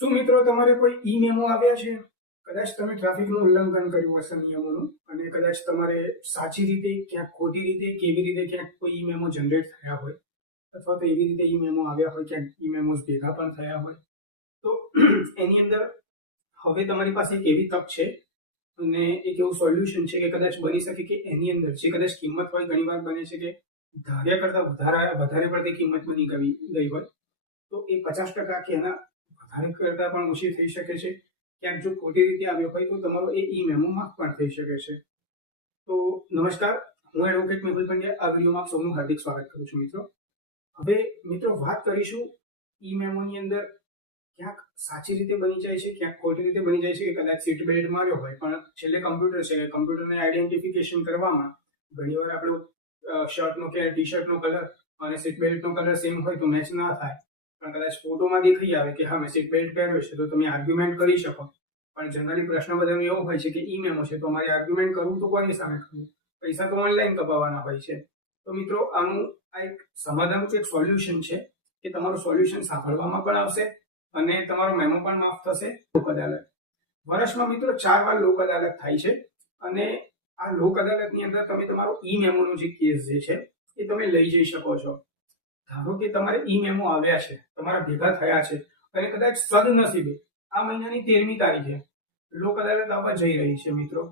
શું મિત્રો તમારે કોઈ ઈ મેમો આવ્યા છે? કદાચ તમે ટ્રાફિકનું ઉલ્લંઘન કર્યું હશે નિયમોનું, અને કદાચ તમારે સાચી રીતે ક્યાંક ખોટી રીતે કેવી રીતે ક્યાંક કોઈ ઈ મેમો જનરેટ થયા હોય, અથવા તો એવી રીતે ઈ મેમો આવ્યા હોય, ક્યાંક ઈ મેમોસ ભેગા પણ થયા હોય, તો એની અંદર હવે તમારી પાસે એક એવી તક છે અને એક એવું સોલ્યુશન છે કે કદાચ બની શકે કે એની અંદર જે કદાચ કિંમત હોય, ઘણીવાર બને છે કે ધાર્યા કરતા વધારે પડતી કિંમત બની ગઈ હોય, તો એ 50% કે એના વધારે કરતા પણ ઓછી થઈ શકે છે. ક્યાંક જો ખોટી રીતે આવ્યો હોય તો તમારો એ ઈ મેમો માફ પણ થઈ શકે છે. તો નમસ્કાર, હું એડવોકેટ મેહુલ પંડ્યા આ વિડીયોમાં આપ સૌનું હાર્દિક સ્વાગત કરું છું મિત્રો. હવે મિત્રો વાત કરીશું ઈ મેમોની અંદર ક્યાંક સાચી રીતે બની જાય છે, ક્યાંક ખોટી રીતે બની જાય છે કે કદાચ સીટ બેલ્ટ માર્યો હોય પણ છેલ્લે કમ્પ્યુટર છે, કમ્પ્યુટરને આઈડેન્ટિફિકેશન કરવામાં ઘણીવાર આપણો શર્ટનો કે ટી શર્ટનો કલર અને સીટ બેલ્ટનો કલર સેમ હોય તો મેચ ના થાય, પણ કદાચ ફોટોમાં દેખાઈ આવે કે હા મેં સીટ બેલ્ટ પહેર્યો છે, તો તમે આર્ગ્યુમેન્ટ કરી શકો. પણ જનરલી પ્રશ્ન બધાનો એવો હોય છે કે ઈ મેમો છે તો મારે આર્ગ્યુમેન્ટ કરવું તો કોની સામે કરવું? પૈસા તો ઓનલાઈન કપાવવાના હોય છે. તો મિત્રો આનું આ એક સમાધાનનું એક સોલ્યુશન છે કે તમારું સોલ્યુશન સાંભળવામાં પણ આવશે અને તમારો મેમો પણ માફ થશે. લોક અદાલત વર્ષમાં મિત્રો 4 વાર લોક અદાલત થાય છે અને આ લોક અદાલતની અંદર તમે તમારો ઈ મેમોનો જે કેસ જે છે એ તમે લઈ જઈ શકો છો. ધારો કે તમારે ઈ મેમો આવ્યા છે, તમારા ભેગા થયા છે અને કદાચ સદનસીબે આ મહિનાની 13મી તારીખે લોક અદાલત આવવા જઈ રહી છે મિત્રો.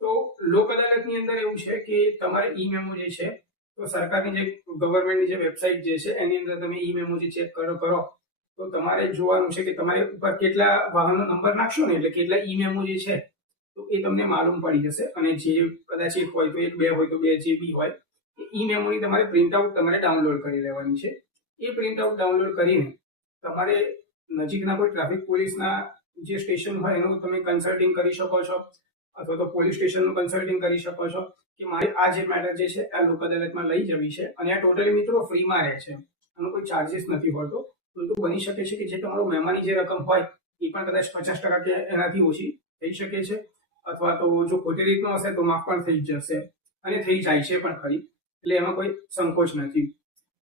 તો લોક અદાલતની અંદર એવું છે કે તમારે ઈ મેમો જે છે તો સરકારની જે ગવર્મેન્ટની જે વેબસાઇટ જે છે એની અંદર તમે ઈ મેમો જે ચેક કરો તો તમારે જોવાનું છે કે તમારે ઉપર કેટલા વાહનનો નંબર નાખશો ને એટલે કેટલા ઈ મેમો જે છે તો એ તમને માલુમ પડી જશે. અને જે કદાચ એક હોય તો એક, બે હોય તો બે, જે બી હોય ઈ મેમોની તમારે પ્રિન્ટ આઉટ તમારે ડાઉનલોડ કરી લેવાની છે. એ પ્રિન્ટ આઉટ ડાઉનલોડ કરીને તમારે નજીકના કોઈ ટ્રાફિક પોલીસના જે સ્ટેશન હોય એનું તમે કન્સલ્ટિંગ કરી શકો છો, અથવા તો પોલીસ સ્ટેશનનું કન્સલ્ટિંગ કરી શકો છો કે મારે આ જે મેટર જે છે આ લોક અદાલતમાં લઈ જવી છે. અને આ ટોટલી મિત્રો ફ્રીમાં રહે છે, આનો કોઈ ચાર્જિસ નથી હોતો. તો બની શકે છે કે જે તમારો મેમાની જે રકમ હોય એ પણ કદાચ 50% કે એનાથી ઓછી થઈ શકે છે, અથવા તો જો ખોટી રીતનું હશે તો માફ પણ થઈ જશે અને થઈ જાય છે પણ ખરી, એટલે એમાં કોઈ સંકોચ નથી.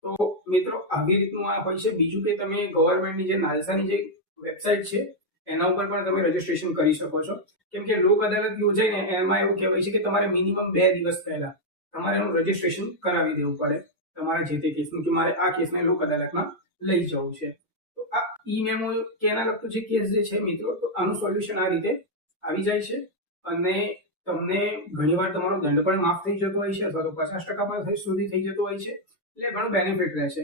તો મિત્રો આવી રીતનું આ હોય છે. બીજું કે તમે ગવર્મેન્ટની જે નાલસાની જે વેબસાઇટ છે એના ઉપર પણ તમે રજીસ્ટ્રેશન કરી શકો છો. કેમ કે લોક અદાલત યોજાય ને એમાં એવું કહેવાય છે કે તમારે મિનિમમ 2 દિવસ પહેલા તમારે એનું રજીસ્ટ્રેશન કરાવી દેવું પડે તમારા જે તે કેસનું, કે મારે આ કેસને લોક અદાલતમાં લઈ જવું છે. તો આ ઈ મેમો કે એના લગતો જે કેસ જે છે મિત્રો, તો આનું સોલ્યુશન આ રીતે આવી જાય છે અને તમને ઘણીવાર તમારો દંડ પણ માફ થઈ જતો હોય છે, અથવા તો 50% પણ સુધી થઈ જતો હોય છે, એટલે ઘણું બેનિફિટ રહે છે.